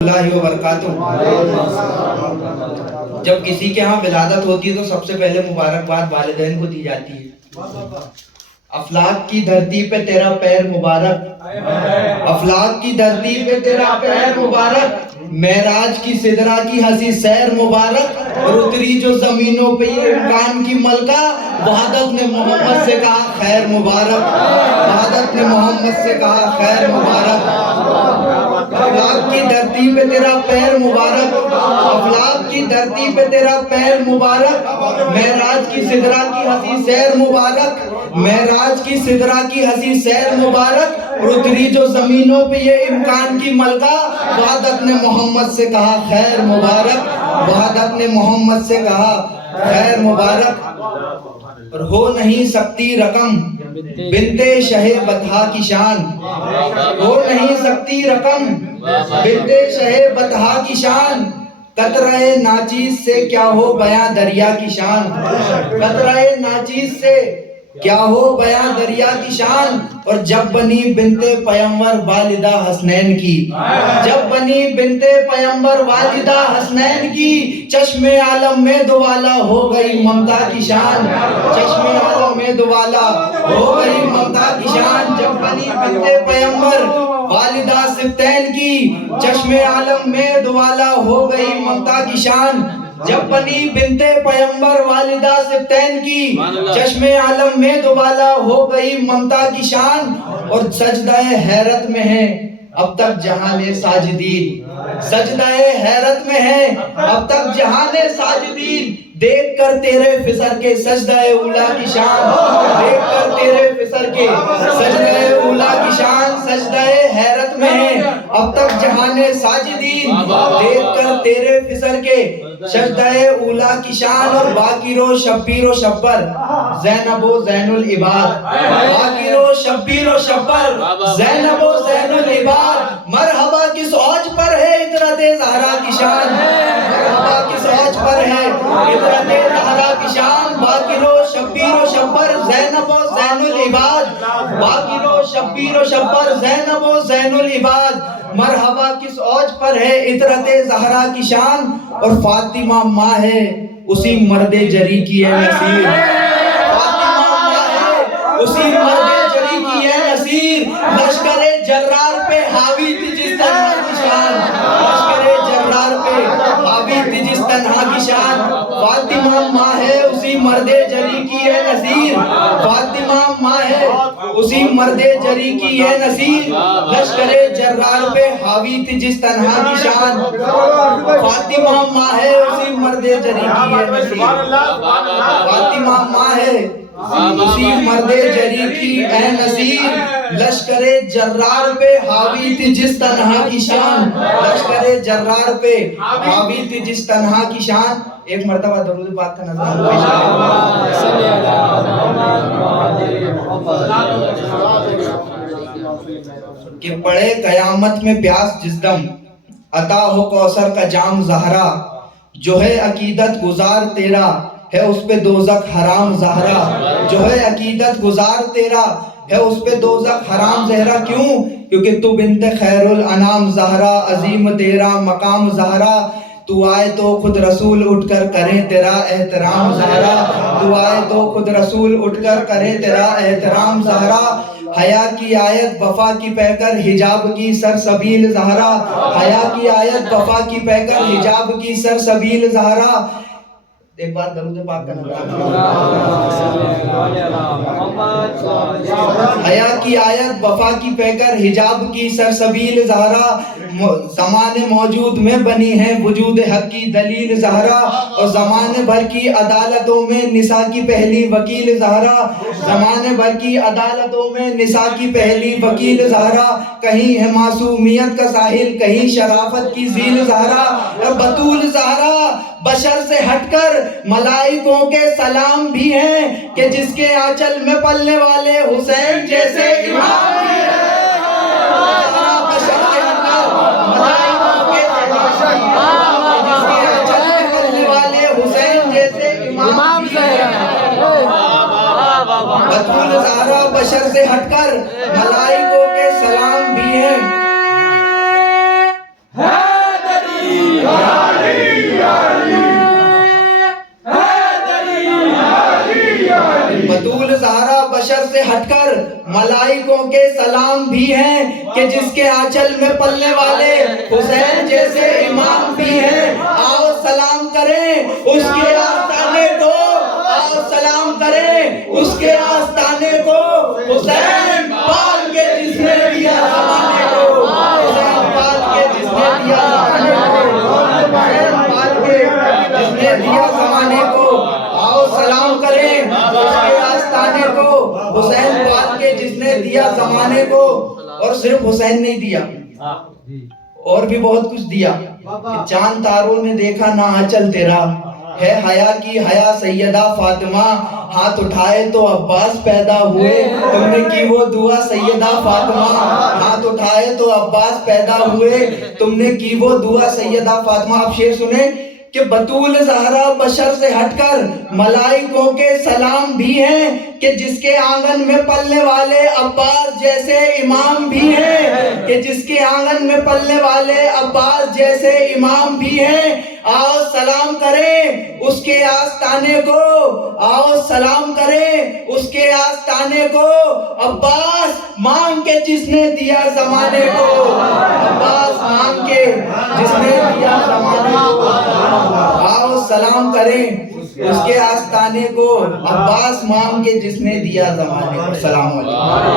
اللہ وبرکاتہ۔ جب کسی کے ہاں ولادت ہوتی ہے تو سب سے پہلے مبارکباد والدین کو دی جاتی ہے۔ افلاک کی دھرتی پہ تیرا پیر مبارک، افلاک کی دھرتی پہ تیرا پیر مبارک، معراج کی سدرا کی ہنسی سیر مبارک، اور اتری جو زمینوں پہ یہ امکان کی ملکہ، وحدت نے محمد سے کہا خیر مبارک، وحدت نے محمد سے کہا خیر مبارک۔ افلاک کی دھرتی پہ تیرا پیر مبارک، افلاک کی دھرتی پہ تیرا پیر مبارک، معراج کی سدرا کی ہنسی سیر مبارک، معراج کی سدرا کی ہنسی سیر مبارک، اور اتری جو زمینوں پہ یہ امکان کی ملکہ، وحدت نے محمد سے کہا خیر مبارک، وحدت نے محمد سے کہا خیر مبارک۔ اور ہو نہیں سکتی رقم بنت شہ بطحا کی شان، ہو نہیں سکتی رقم بنت شہ بطحا کی شان، قطرہ ناچیز سے کیا ہو بیاں دریا کی شان، قطرہ ناچیز سے کیا ہو بیاں دریا کی شان۔ اور جب بنی بنت پیمبر والدہ حسنین کی، جب بنی بنت پیمبر والدہ حسنین کی، چشم عالم میں دوالا ہو گئی ممتا کی شان، چشم عالم میں دوالا ہو گئی ممتا کی شان۔ جب بنی بنت پیمبر والدہ سبتین کی، چشم عالم میں دوالا ہو گئی ممتا کی شان۔ جب بنی بنت پیمبر والدہ سبتین کی، چشم عالم میں دوالا ہو گئی ممتا کی شان۔ اور سجدہ حیرت میں ہے اب تک جہان ساجدین، سجدہ حیرت میں ہے اب تک جہان ساجدین، دیکھ کر تیرے فسر کے سجدہ اولا کی شان، دیکھ کر تیرے فسر کے سجدہ اولا کی شان۔ سجدہ حیرت میں ہے اب تک جہان ساجدین، دیکھ کر تیرے فسر کے سجدہ اولا کی شان۔ اور باقر و شبیر و شبر زینب و زین العباد، باقر و شبیر و شبر زینب و زین العباد، مرحبا کس اوج پر ہے عطرت زہرا کی شان، مرحبا کس اوج پر ہے عطرت زہرا کی شان۔ باقر و شبیر و شبر زینب و زین العباد، باقر و شبیر و شبر زینب و زین العباد، مرحبا کس اوج پر ہے عطرت زہرا کی شان۔ اور فاطمہ ماں ہے اسی مرد جری کی ہے نصیر، فاطمہ ماں ہے اسی مرد جری کی ہے نصیر، لشکر جرار پہ حاوی تھی جس تنہا کی شان، لشکر جرار پہ حاوی تھی جس تنہا کی شان۔ فاطمہ ماں ہے اسی مرد جری کی ہے نصیر، فاطمہ ماں ہے اسی مرد جری کی ہے نصیر، لشکر جرار پہ حاوی تھی جس تنہا کی شان۔ فاطمہ ماں ہے اسی مرد جری کی ہے نصیر، فاطمہ ماں ہے اسی مرد جری کی اے نصیر، لشکر جرار پہ حاوی تھی جس تنہا کی شان، لشکر جرار پہ حاوی تھی جس تنہا کی شان۔ ایک مرتبہ درود پاک کا نظرانہ پیش کریں کہ پڑے قیامت میں پیاس جس دم، عطا ہو کوثر کا جام زہرا، جو ہے عقیدت گزار تیرا ہے اس پہ دوزخ حرام زہرا، جو ہے عقیدت گزار تیرا ہے اس پہ دوزخ حرام زہرا۔ کیوں؟ کیونکہ تو بنت خیر الانام زہرا، عظیم تیرا مقام زہرا، تو آئے تو خود رسول اٹھ کر کریں تیرا احترام زہرا، تو آئے تو خود رسول اٹھ کر کریں تیرا احترام زہرا۔ حیا کی آیت وفا کی پہ کر حجاب کی سرسبیل زہرا، حیا کی آیت وفا کی پہ کر حجاب کی سرسبیل زہرا۔ ایک بار درود پاک کا حیا کی آیت وفا کی پہ کر حجاب کی سرسبیل زہرا، زمانے موجود میں بنی ہے وجود حق کی دلیل زہرا، اور زمانے بھر کی عدالتوں میں نساء کی پہلی وکیل زہرا، زمانے بھر کی عدالتوں میں نساء کی پہلی وکیل زہرا، کہیں ہے معصومیت کا ساحل کہیں شرافت کی ذیل زہرا۔ اور بطول زہرا بشر سے ہٹ کر ملائکوں کے سلام بھی ہیں، کہ جس کے آنچل میں پلنے والے حسین جیسے امام بھی ہیں، بشر سے ہٹ کر ملائکوں کے سلام بھی ہیں، جس کے آنچل میں پلنے والے حسین جیسے امام بھی ہیں۔ بطول زہرا بشر سے ہٹ کر ملائکوں کے سلام بھی ہیں۔ بشر سے ہٹ کر ملائکوں کے سلام بھی ہیں کہ جس کے آنچل میں پلنے والے حسین جیسے امام بھی ہیں. آؤ سلام کریں اس کے آستانے کو, آؤ سلام کریں اس کے آستانے کو, حسین پال کے جس نے دیا زمانے کو, حسین پال کے جس نے دیا زمانے کو, حسین پال کے جس نے دیا زمانے کو. آؤ سلام کریں اس کے آستانے کو, حسین پال کے جس نے دیا زمانے کو. اور صرف حسین نہیں دیا, اور بھی بہت کچھ دیا. چاند تاروں نے دیکھا نہ آنچل تیرا, ہے حیا کی حیا سیدہ فاطمہ, ہاتھ اٹھائے تو عباس پیدا ہوئے, تم نے کی وہ دعا سیدہ فاطمہ, ہاتھ اٹھائے تو عباس پیدا ہوئے, تم نے کی وہ دعا سیدہ فاطمہ. اب شعر سنیں کہ بطول زہرا بشر سے ہٹ کر ملائکوں کے سلام بھی ہیں کہ جس کے آنگن میں پلنے والے عباس جیسے امام بھی ہیں, کہ جس کے آنگن میں پلنے والے عباس جیسے امام بھی ہیں. آؤ سلام کریں اس کے آستانے کو, آؤ سلام کریں اس کے آستانے کو. عباس مانگ کے جس نے دیا زمانے کو, عباس مانگ کے جس نے دیا زمانے کو. آؤ سلام کریں اس کے آستانے کو, عباس مانگ کے جس نے دیا زمانے کو. السلام علیکم.